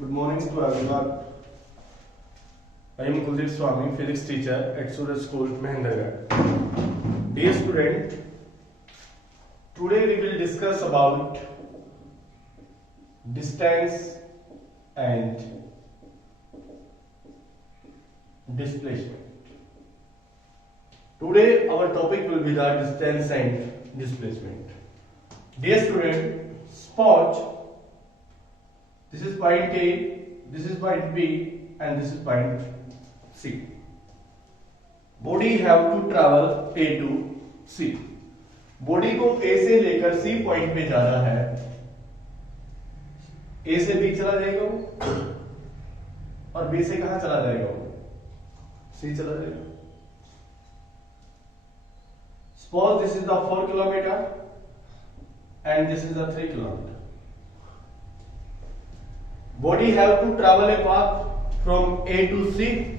Good morning to everyone. I am Kuldeep Swami, physics teacher at Suraj School, Mahendragarh. Dear student, today we will discuss about distance and displacement. Today our topic will be the distance and displacement. Dear student, spot. This is point A, this is point B, and this is point C. Body have to travel A to C. Body को A से लेकर C point पे जाना है. A से B चला जाएगा वो, और B से कहां चला जाएगा वो? C चला जाएगा. Suppose this is the 4 kilometer and this is the 3 kilometer. Body have to travel a path from A to C,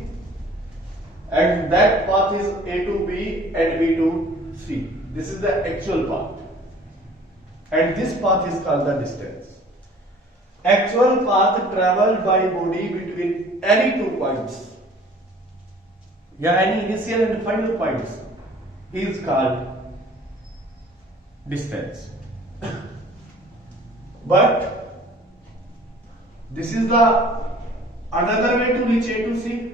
and that path is A to B and B to C. This is the actual path, and this path is called the distance. Actual path traveled by body between any two points, any initial and final points, is called distance. But this is the another way to reach A to C.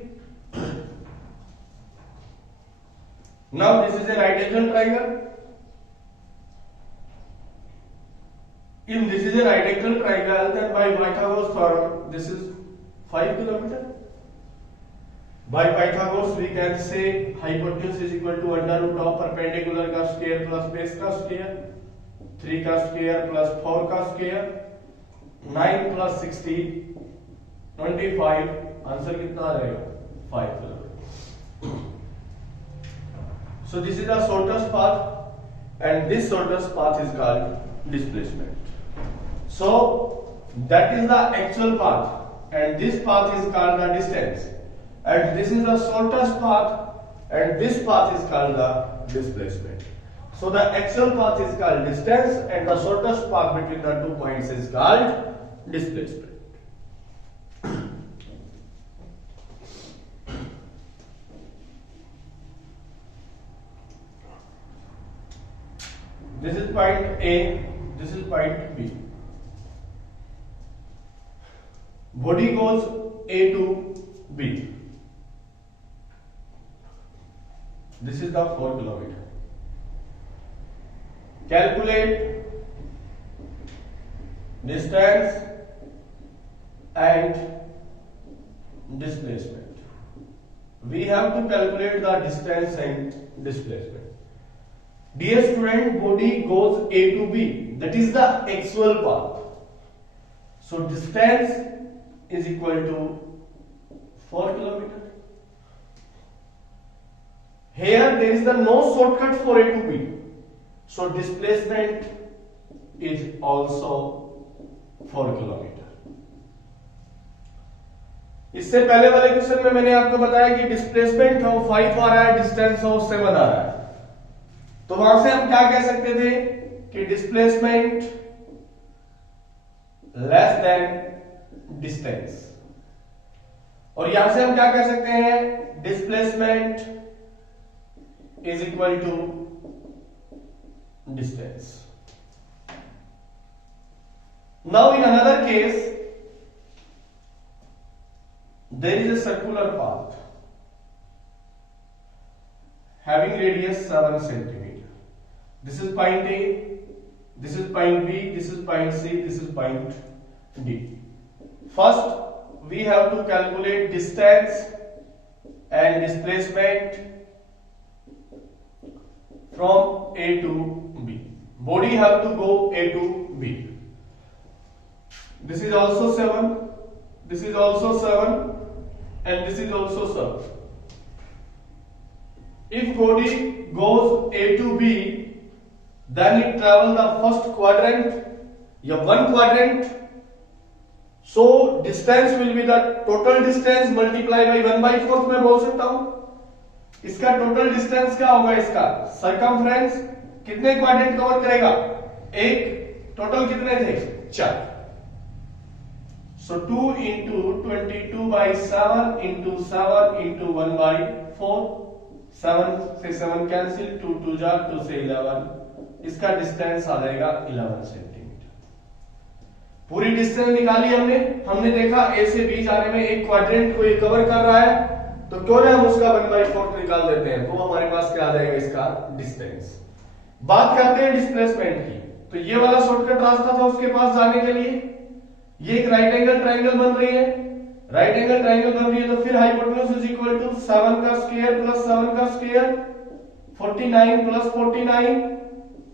Now this is a right angle triangle. If this is a right angle triangle, then by Pythagoras theorem, this is 5 kilometers. By Pythagoras, we can say hypotenuse is equal to under root of perpendicular का square plus base का square, 3 का square plus 4 का square, 9 plus 60, 25. Answer कितना आ जाएगा? 5 kilometre. So this is the shortest path, and this shortest path is called displacement. So that is the actual path, and this path is called the distance, and this is the shortest path, and this path is called the displacement. So the actual path is called distance, and the shortest path between the 2 points is called displacement. This is point A, this is point B. Body goes A to B. This is the 4 kilometer. Calculate distance and displacement. We have to calculate the distance and displacement. Dear student, body goes A to B. That is the actual path. So distance is equal to 4 kilometers. Here there is the no shortcut for A to B. So displacement is also 4 kilometer. इससे पहले वाले question में मैंने आपको बताया कि displacement हो 5 आ रहा है, डिस्टेंस हो 7 आ रहा है. तो वहां से हम क्या कह सकते थे कि डिस्प्लेसमेंट लेस देन डिस्टेंस, और यहां से हम क्या कह सकते हैं? Displacement is equal to distance. Now in another case there is a circular path having radius 7 centimeter. This is point A, this is point B, this is point C, this is point D. First we have to calculate distance and displacement from A to B. Body have to go A to B. This is also 7, this is also 7, and this is also 7. If body goes A to B, then it travel the first quadrant, one quadrant. So distance will be the total distance multiplied by 1/4. मैं बोल सकता हूं इसका total distance क्या होगा? इसका circumference कितने quadrant cover करेगा? एक. टोटल कितने थे? 4. So 2 into 22 by 7 into 7 into 1 by 4. 7 से 7 कैंसिल, 2 2 जा 2 से 11, इसका डिस्टेंस आ जाएगा 11 सेंटीमीटर। पूरी डिस्टेंस निकाली हमने देखा ए से बी जाने में एक क्वाड्रेंट को ये कवर कर रहा है, तो क्यों ना हम उसका 1/4 निकाल देते हैं, तो हमारे पास क्या आ जाएगा इसका डिस्टेंस। बात करते हैं डिस्प्लेसमेंट की, तो ये वाला शॉर्टकट रास्ता था उसके पास जाने के लिए। ये एक राइट एंगल ट्रायंगल बन रही है, राइट एंगल ट्रायंगल बन रही है, तो फिर हाइपोटेन्यूज इज इक्वल टू 7 का स्क्वायर प्लस 7 का square, 49 plus 49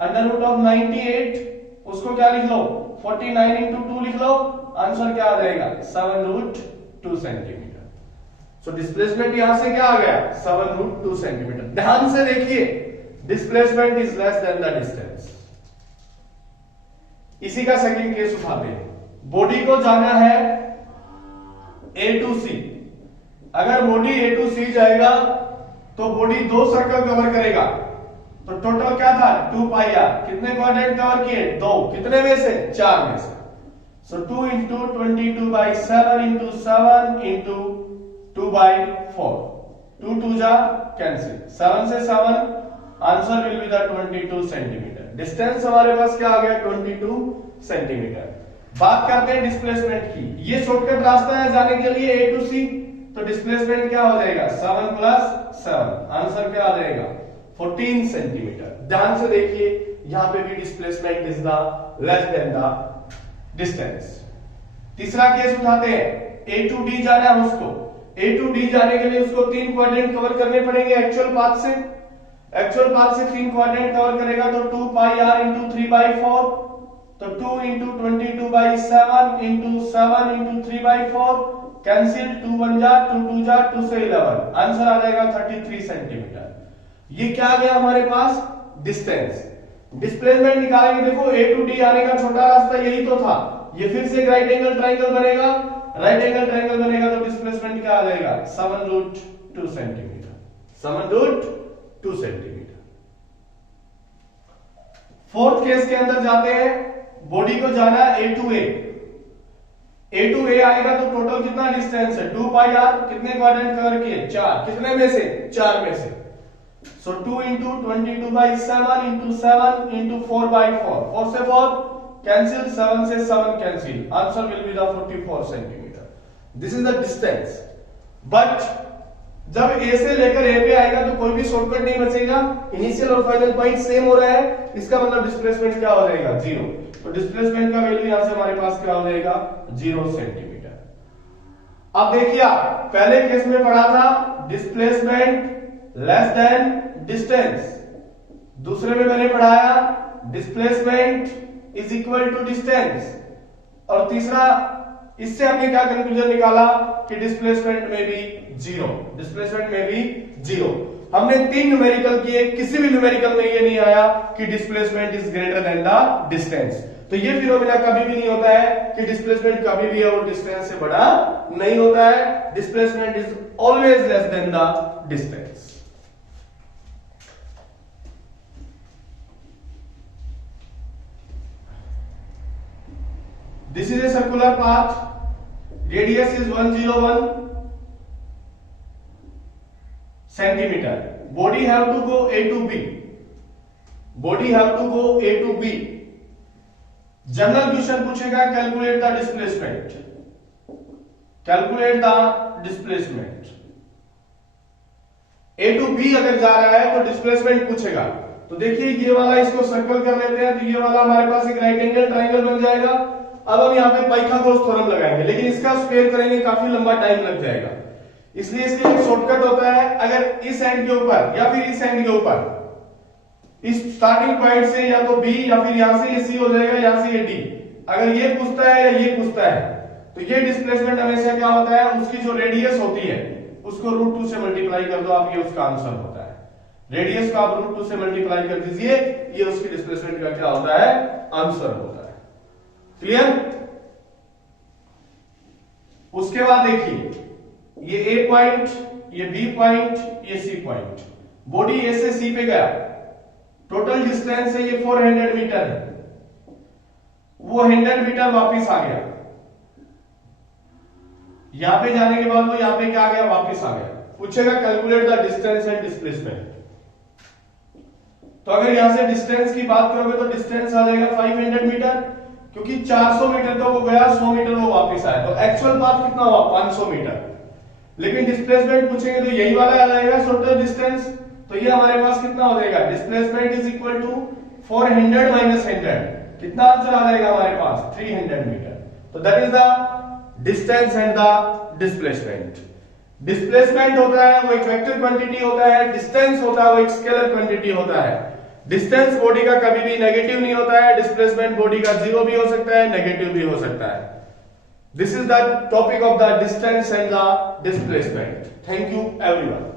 under root of 98, उसको क्या लिख लो 49 इंटू 2 लिख लो, आंसर क्या आ जाएगा 7√2 सेंटीमीटर। सो डिस्प्लेसमेंट यहां से क्या आ गया 7√2 सेंटीमीटर। ध्यान से देखिए, displacement is less than the distance. इसी का सेकंड केस उठाते हैं। बॉडी को जाना है A to C, अगर बॉडी A to C जाएगा तो बॉडी 2 सर्कल कवर करेगा, तो टोटल क्या था 2 पाई r, कितने क्वाड्रेंट कवर किए 2, कितने में से 4 में से। सो 2 into 22 by 7 into 7 into 2 by 4, 2 2 जा कैंसिल, 7 से 7, answer will be the 22 centimetre. Distance हमारे पास क्या आ गया 22 सेंटीमीटर। बात करते हैं डिस्प्लेसमेंट की। ये शॉर्टकट रास्ता है जाने के लिए A to C, तो डिस्प्लेसमेंट क्या हो जाएगा 7 प्लस 7, आंसर क्या आ जाएगा 14 सेंटीमीटर। ध्यान से देखिए, यहां पे भी displacement is the less than the distance. तीसरा केस उठाते हैं, A to D जाना है उसको। A to D जाने के लिए उसको 3 क्वाड्रेंट कवर करने पड़ेंगे एक्चुअल पाथ से। एक्चुअल पाथ से 3 क्वाड्रेंट कवर करेगा तो 2 पाई r इंटू 3/4, तो 2 into 22 by 7 into 7 into 3/4 cancel, 2 1 जा 2 2 जा 2 से 11, आंसर आ जाएगा 33 सेंटीमीटर। ये क्या आ गया हमारे पास डिस्टेंस। डिस्प्लेसमेंट निकालेंगे, देखो A to D आने का छोटा रास्ता यही तो था, ये फिर से एक राइट एंगल ट्रायंगल बनेगा, राइट एंगल ट्रायंगल बनेगा तो डिस्प्लेसमेंट क्या आ जाएगा 7√2 सेंटीमीटर, 7√2 सेंटीमीटर। फोर्थ केस के अंदर जाते हैं, बॉडी को जाना है A to A। A to A आएगा तो टोटल कितना डिस्टेंस है 2 पाई r, कितने क्वाड्रेंट कवर किए 4, कितने में से 4 में से। सो 2 इंटू 22 बाई 7 इंटू 7 इंटू 4/4, 4 से 4 कैंसिल, 7 से 7 cancel, answer will be the 44 centimetre. This is the distance. But जब A से लेकर A पे आएगा तो कोई भी शॉर्टकट नहीं बचेगा, इनिशियल और फाइनल पॉइंट सेम हो रहा है, इसका मतलब डिस्प्लेसमेंट क्या हो जाएगा 0। तो डिस्प्लेसमेंट का वैल्यू यहां से हमारे पास क्या हो जाएगा 0 सेंटीमीटर। अब देखिए, पहले केस में पढ़ा था डिस्प्लेसमेंट लेस देन डिस्टेंस, दूसरे में मैंने पढ़ाया displacement is equal to distance, और तीसरा इससे हमने क्या कंक्लूजन निकाला कि डिस्प्लेसमेंट में भी 0, डिस्प्लेसमेंट में भी 0। हमने 3 न्यूमेरिकल किए, किसी भी न्यूमेरिकल में ये नहीं आया कि displacement is greater than the distance. तो ये फिनोमेना कभी भी नहीं होता है कि डिस्प्लेसमेंट कभी भी है वो डिस्टेंस से बड़ा नहीं होता है। Displacement is always less than the distance. This is a circular path. Radius is 101 centimeter. Body have to go A to B. Body have to go A to B. General question पूछेगा calculate the displacement, calculate the displacement. A to B अगर जा रहा है तो displacement पूछेगा। तो देखिए ये वाला इसको सर्कल कर लेते हैं, तो ये वाला हमारे पास एक राइट एंगल ट्रायंगल बन जाएगा। अब हम यहाँ पे पाइथागोरस थ्योरम लगाएंगे, लेकिन इसका स्क्वायर करेंगे काफी लंबा टाइम लग जाएगा, इसलिए इसके लिए शॉर्टकट होता है, अगर इस एंड के ऊपर या फिर इस एंड के ऊपर, इस स्टार्टिंग पॉइंट से या तो B या फिर यहां से ये C हो जाएगा, यहां से ये D, अगर ये पूछता है या ये पूछता है तो ये डिस्प्लेसमेंट हमेशा क्या होता है, उसकी जो रेडियस होती है उसको √2 से मल्टीप्लाई कर दो आप, ये उसका आंसर होता है। रेडियस को आप √2 से मल्टीप्लाई कर दीजिए, ये उसकी डिस्प्लेसमेंट का क्या होता है, आंसर होता है। क्लियर? उसके बाद देखिए ये A पॉइंट, ये B पॉइंट, ये C पॉइंट, बॉडी A से C पे गया, टोटल डिस्टेंस है ये 400 मीटर है, वो 100 मीटर वापस आ गया, यहां पे जाने के बाद वो यहां पे क्या आ गया, वापस आ गया। पूछेगा calculate the distance and displacement. तो अगर यहां से डिस्टेंस की बात करोगे तो डिस्टेंस आ जाएगा 500 मीटर, क्योंकि 400 मीटर तो वो गया, 100 मीटर वो वापस आया, तो एक्चुअल पाथ कितना हुआ 500 मीटर। लेकिन डिस्प्लेसमेंट पूछेंगे तो यही वाला आ जाएगा शॉर्टेस्ट डिस्टेंस, तो ये हमारे पास कितना हो जाएगा, displacement is equal to 400 minus 100, कितना आंसर आ जाएगा हमारे पास 300 मीटर। तो that is the distance and the displacement. Displacement होता है वो एक वेक्टर क्वांटिटी होता है, डिस्टेंस होता है वो एक स्केलर क्वांटिटी होता है। डिस्टेंस बॉडी का कभी भी नेगेटिव नहीं होता है, डिस्प्लेसमेंट बॉडी का जीरो भी हो सकता है, नेगेटिव भी हो सकता है। This is the topic of the distance and the displacement. Thank you everyone.